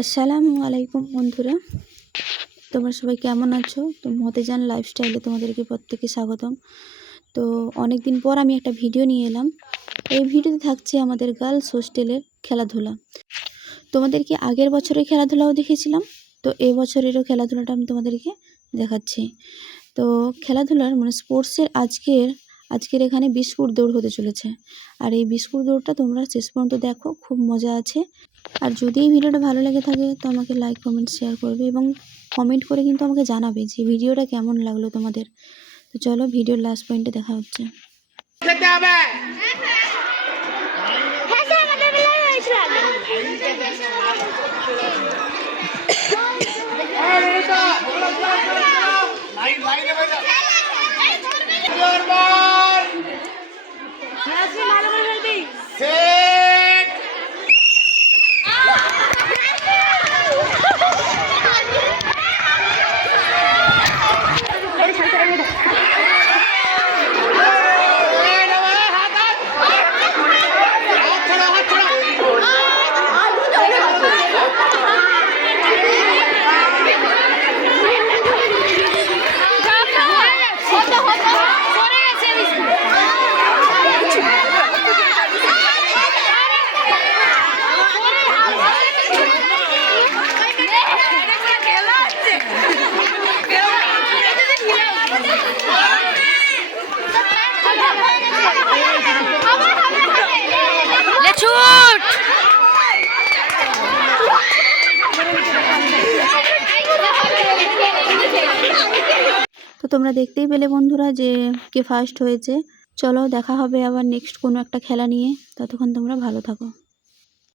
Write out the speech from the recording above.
আসসালামু আলাইকুম বন্ধুরা, তোমরা সবাই কেমন আছো? তো মতেজান লাইফস্টাইলে তোমাদেরকে প্রত্যেকে স্বাগতম। তো অনেক দিন পর আমি একটা ভিডিও নিয়ে এলাম। এই ভিডিওতে থাকছে আমাদের গার্লস হোস্টেলের খেলাধুলা। তোমাদেরকে আগের বছরের খেলাধুলাও দেখেছিলাম, তো এই বছরেরও খেলাধুলাটা আমি তোমাদেরকে দেখাচ্ছি। তো খেলাধুলার স্পোর্টসের আজকের এখানে বিস্কুট দৌড় হতে চলেছে। আর এই বিস্কুট দৌড়টা তোমরা শেষ পর্যন্ত দেখো, খুব মজা আছে। আর যদি এই ভিডিওটা ভালো লেগে থাকে তো আমাকে লাইক কমেন্ট শেয়ার করবে এবং কমেন্ট করে কিন্তু আমাকে জানাবে যে ভিডিওটা কেমন লাগলো তোমাদের। তো চলো ভিডিওর লাস্ট পয়েন্টে দেখা হচ্ছে। তো তোমরা দেখতেই পেলে বন্ধুরা যে কে ফার্স্ট হয়েছে। চলো দেখা হবে আবার নেক্সট কোনো একটা খেলা নিয়ে। ততক্ষণ তোমরা ভালো থাকো।